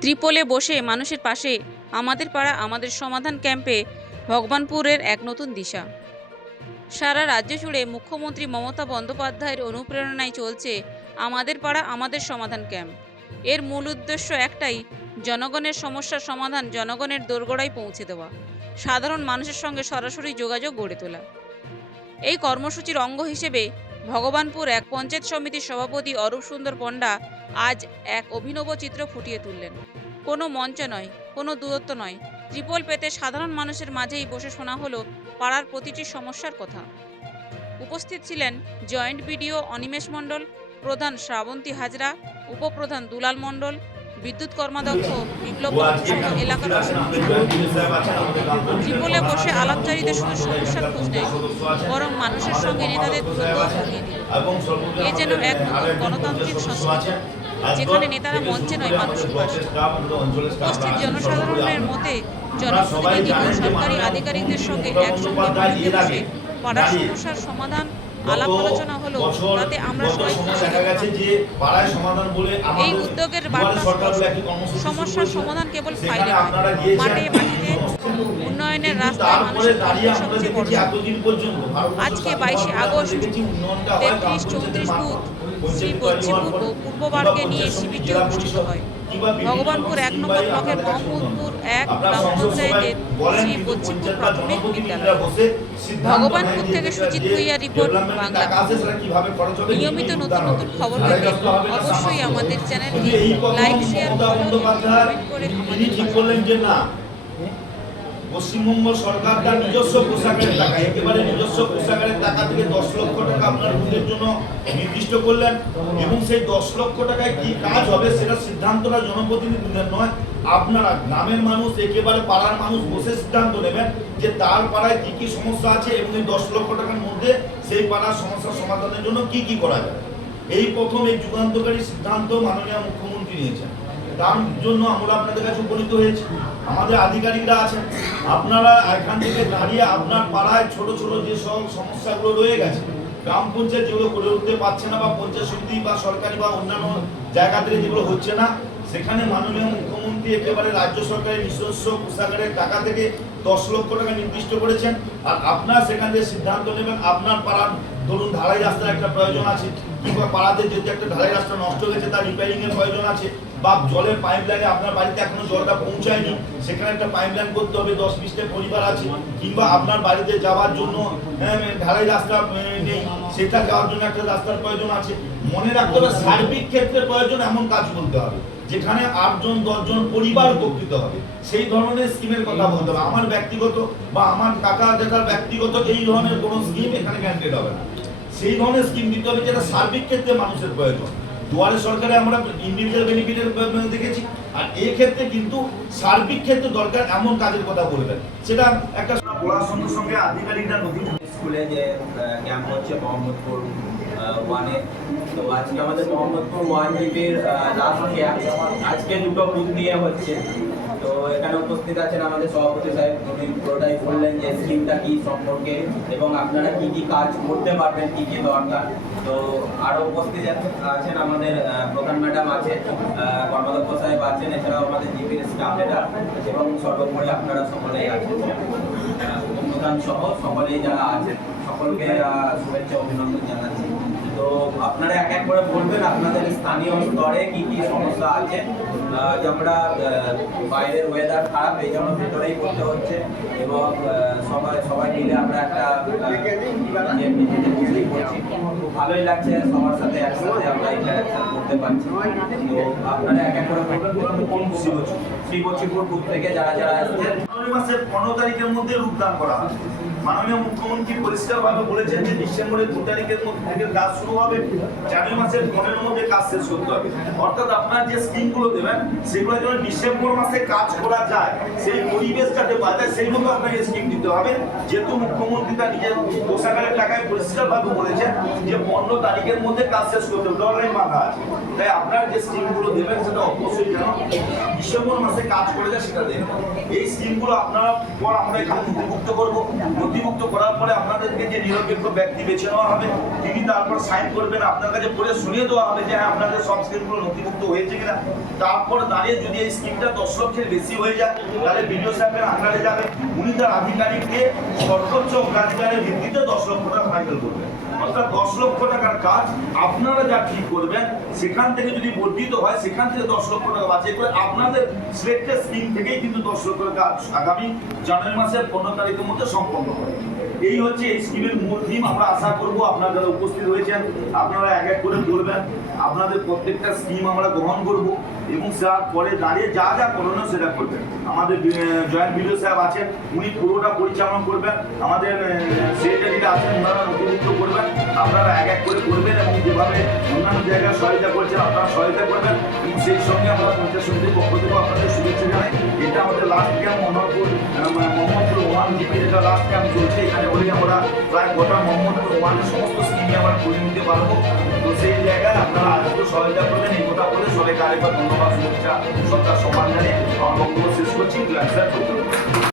ত্রিপোলে বসে মানুষের পাশে আমাদের পাড়া, আমাদের সমাধান ক্যাম্পে ভগবানপুরের এক নতুন দিশা। সারা রাজ্য জুড়ে মুখ্যমন্ত্রী মমতা বন্দ্যোপাধ্যায়ের অনুপ্রেরণায় চলছে আমাদের পাড়া, আমাদের সমাধান ক্যাম্প। এর মূল উদ্দেশ্য একটাই, জনগণের সমস্যার সমাধান জনগণের দোরগোড়ায় পৌঁছে দেওয়া, সাধারণ মানুষের সঙ্গে সরাসরি যোগাযোগ গড়ে তোলা। এই কর্মসূচির অঙ্গ হিসেবে ভগবানপুর এক পঞ্চায়েত সমিতির সভাপতি অরূপ সুন্দর পণ্ডা আজ এক অভিনব চিত্র ফুটিয়ে তুললেন। কোনো মঞ্চ নয়, কোনো দূরত্ব নয়। ত্রিপল পেতে সাধারণ মানুষের মাঝেই বসে শোনা হলো পাড়ার প্রতিটি সমস্যার কথা। উপস্থিত ছিলেন জয়েন্ট বিডিও অনিমেষ মণ্ডল, প্রধান শ্রাবন্তী হাজরা, উপপ্রধান দুলাল মণ্ডল বিদ্যুৎ কর্মাধ্যক্ষ বিপ্লব এলাকার ত্রিপলে বসে আলাপচারীদের শুধু সমস্যার খোঁজ নেই বরং মানুষের সঙ্গে নেতাদের দূরত্ব কমিয়ে দিল এ যেন এক নতুন গণতান্ত্রিক সংস্কৃতি যেখানে নেতারা মঞ্চে নয় মানুষের পাশে উপস্থিত জনসাধারণের মতে জনপ্রতিনিধি ও সরকারি আধিকারিকদের সঙ্গে একসঙ্গে বাড়িতে বসে পাড়ার সমস্যার সমাধান আলাপ আলোচনা হলো তাতে আমরা সবাই এই উদ্যোগের বার্তা সমস্যার সমাধান কেবল ফাইলে। মাঠে মাটিতে উন্নয়নের রাস্তায় মানুষের কর্মী সবচেয়ে বড় আজকে স্বাধীন 22 হওয়ার পর আগস্ট তেত্রিশ চৌত্রিশ। বুথ শ্রী ও পূর্ববারকে নিয়ে শিবিরটি অনুষ্ঠিত হয়। ভগবানপুর এক নম্বর ব্লকের মোহাম্মদপুর এক গ্রাম পঞ্চায়েতের শ্রী বা প্রাথমিক বিদ্যালয়। ভগবানপুর থেকে সুজিত ভুইয়া রিপোর্ট, বাংলা। নিয়মিত নতুন নতুন খবর পেতে অবশ্যই আমাদের চ্যানেলটি লাইক শেয়ার ফলো কমেন্ট করে আমাদের পশ্চিমবঙ্গ সরকার তার নিজস্ব পোশাকের টাকা, একেবারে নিজস্ব পোশাকের টাকা থেকে দশ লক্ষ টাকা আপনার বুথের জন্য নির্দিষ্ট করলেন এবং সেই দশ লক্ষ টাকায় কি কাজ হবে সেটা সিদ্ধান্তটা জনপ্রতিনিধিদের নয়, আপনারা গ্রামের মানুষ, একেবারে পাড়ার মানুষ বসে সিদ্ধান্ত নেবেন যে তার পাড়ায় কি কি সমস্যা আছে এবং এই দশ লক্ষ টাকার মধ্যে সেই পাড়ার সমস্যার সমাধানের জন্য কি কি করা যায়। এই প্রথম এই যুগান্তকারী সিদ্ধান্ত মাননীয় মুখ্যমন্ত্রী নিয়েছেন। তার জন্য আমরা আপনাদের কাছে উপনীত হয়েছি। আমাদের আধিকারিকরা আছেন। আপনারা এখান থেকে দাঁড়িয়ে আপনার পাড়ায় ছোট ছোট যে সব সমস্যাগুলো রয়ে গেছে, গ্রাম পঞ্চায়েত যেগুলো করে উঠতে পারছে না বা পঞ্চায়েত সমিতি বা সরকারি বা অন্যান্য জায়গা থেকে যেগুলো হচ্ছে না, সেখানে মাননীয় মুখ্যমন্ত্রী একেবারে রাজ্য সরকারের নিজস্ব কোষাগারের টাকা থেকে দশ লক্ষ টাকা নির্দিষ্ট করেছেন। আর আপনার সেখান থেকে সিদ্ধান্ত নেবেন, আপনার পাড়ার ধরুন ঢালাই রাস্তার একটা প্রয়োজন আছে কিংবা পাড়াতে যদি একটা ঢালাই রাস্তা নষ্ট হয়ে গেছে তার রিপেয়ারিং এর প্রয়োজন আছে বা জলের পাইপ লাইনে আপনার বাড়িতে এখনও জলটা পৌঁছায়নি সেখানে একটা পাইপ লাইন করতে হবে দশ বিশটা পরিবার আছে কিংবা আপনার বাড়িতে যাওয়ার জন্য আহ, ঢালাই রাস্তা নেই সেটা যাওয়ার জন্য একটা রাস্তার প্রয়োজন আছে। মনে রাখতে হবে সার্বিক ক্ষেত্রে প্রয়োজন এমন কাজ বলতে হবে। যেখানে আটজন, দশজন পরিবার উপকৃত হবে। সেই ধরনের স্কিমের কথা বলতে হবে। আমার ব্যক্তিগত বা আমার কাকা দেখার ব্যক্তিগত এই ধরনের কোনো স্কিম এখানে গ্যান্টেড হবে না। সেই ধরনের স্কিম দিতে হবে যেটা সার্বিক ক্ষেত্রে মানুষের প্রয়োজন। দুয়ারে সরকারে আমরা ইন্ডিভিজুয়াল বেনিফিটের দেখেছি। আর এই ক্ষেত্রে কিন্তু সার্বিক ক্ষেত্রে দরকার এমন কাজের কথা বলবেন। সেটা একটা বলার সঙ্গে সঙ্গে আধিকারিকরা নতুন স্কুলে যে ক্যাম্প হচ্ছে মোহাম্মদপুর ওয়ানে তো আজকে আমাদের মোহাম্মদপুর ওয়ান জিবির লাস্ট আজকে দুটো বুথ নিয়ে হচ্ছে। তো এখানে উপস্থিত আছেন আমাদের সভাপতি সাহেব উনি পুরোটাই বললেন যে স্কিমটা কি সম্পর্কে এবং আপনারা কি কি কাজ করতে পারবেন কি কি দরকার। তো আরও উপস্থিত আছেন- আমাদের প্রধান ম্যাডাম আছে আহ, কর্মাধ্যক্ষ সাহেব আছেন এছাড়াও আমাদের জিপির স্টাফেরা এবং সর্বোপরি আপনারা সকলেই আছেন। আহ, উপপ্রধান সহ সকলেই যারা আছেন সকলকে শুভেচ্ছা অভিনন্দন জানাচ্ছি। তো আপনারা এক এক করে বলবেন আপনাদের স্থানীয় স্তরে কি কি সমস্যা আছে। আমরা বাইরের ওয়েদার খারাপ, এই জন্য ভেতরেই করতে হচ্ছে এবং সবাই সবাই মিলে আমরা একটা ভালোই লাগছে সবার সাথে একসাথে আমরা ইন্টারাকশন করতে পারছি। তো আপনারা এক এক করে বলবেন। কোন শ্রীবচি থেকে যারা যারা আসছেন জানুয়ারি মাসের পনেরো তারিখের মধ্যে রূপদান করা হবে। মাননীয় মুখ্যমন্ত্রী পরিষ্কারভাবে বলেছেন যে ডিসেম্বরের দু তারিখের মধ্যে কাজ শুরু হবে, জানুয়ারি মাসের পনেরোর মধ্যে কাজ শেষ করতে হবে। অর্থাৎ আপনার যে স্কিমগুলো দেবেন সেগুলো যেন ডিসেম্বর মাসে কাজ করা যায়। সেই পরিবেশ যাতে পাওয়া যায়, সেই মতো আপনাকে স্কিম দিতে হবে। যেহেতু মুখ্যমন্ত্রী তার নিজের কোষাগারের টাকায় পরিষ্কারভাবে বলেছেন যে পনেরো তারিখের মধ্যে কাজ শেষ করতে হবে। ডলারে মাথা আছে। তাই আপনার যে স্কিমগুলো দেবেন, সেটা অবশ্যই যেন ডিসেম্বর মাসে কাজ করে যায় সেটা দেন এই স্কিমগুলো আপনারা পর আমরা এখানে নথিভুক্ত করব। নথিভুক্ত করার পরে আপনাদেরকে যে নিরপেক্ষ ব্যক্তি বেছে নেওয়া হবে, তিনি তারপর সাইন করবেন, আপনার কাছে পড়ে শুনিয়ে দেওয়া হবে যে হ্যাঁ আপনাদের সব স্কিমগুলো নথিভুক্ত হয়েছে কিনা। তারপর দাঁড়িয়ে যদি এই স্কিমটা দশ লক্ষের বেশি হয়ে যায়, তাহলে বিডিও সাহেবের আন্ডারে যাবে। উনি তার আধিকারিককে সর্বোচ্চ অগ্রাধিকারের ভিত্তিতে দশ লক্ষ টাকা ফাইনাল করবেন অর্থাৎ দশ লক্ষ টাকার কাজ আপনারা যা ঠিক করবেন, সেখান থেকে যদি বর্ধিত হয়, সেখান থেকে দশ লক্ষ টাকা বাঁচিয়ে করে আপনাদের সিলেক্টেড স্কিম থেকেই কিন্তু দশ লক্ষ কাজ আগামী জানুয়ারি মাসের পনেরো তারিখের মধ্যে সম্পন্ন হবে। এই হচ্ছে এই স্কিমের মূল থিম আমরা আশা করব আপনারা যারা উপস্থিত হয়েছেন, আপনারা এক এক করে বলবেন। আপনাদের প্রত্যেকটা স্কিম আমরা গ্রহণ করব। এবং তারপরে দাঁড়িয়ে যা যা করণীয় সেটা করবেন। আমাদের জয়েন্ট বিডিও সাহেব আছেন, উনি পুরোটা পরিচালনা করবেন, আমাদের সেক্রেটারিরা আছেন, ওনারা নথিভুক্ত করবেন, আপনারা এক এক করে করবেন এবং যেভাবে অন্যান্য জায়গায় সহায়তা করছেন, আপনারা সহায়তা করবেন এবং সেই সঙ্গে আমরা পঞ্চায়েত সমিতির পক্ষ থেকে আপনাদের শুভেচ্ছা জানাই। এটা আমাদের last camp Mohammadpur Mohammadpur one G P, যেটা লাস্ট ক্যাম্প চলছে, এখানে বলি আমরা প্রায় গোটা মোহাম্মদপুর ওয়ানের সমস্ত স্কিমে আমরা করে নিতে পারব। তো সেই জায়গায় আপনারা আজকে সহায়তা করবেন, এই কথা বলে সবাইকে আরেকবার ধন্যবাদ। সরকার সম্মান জানিয়ে আমার বক্তব্য শেষ করছি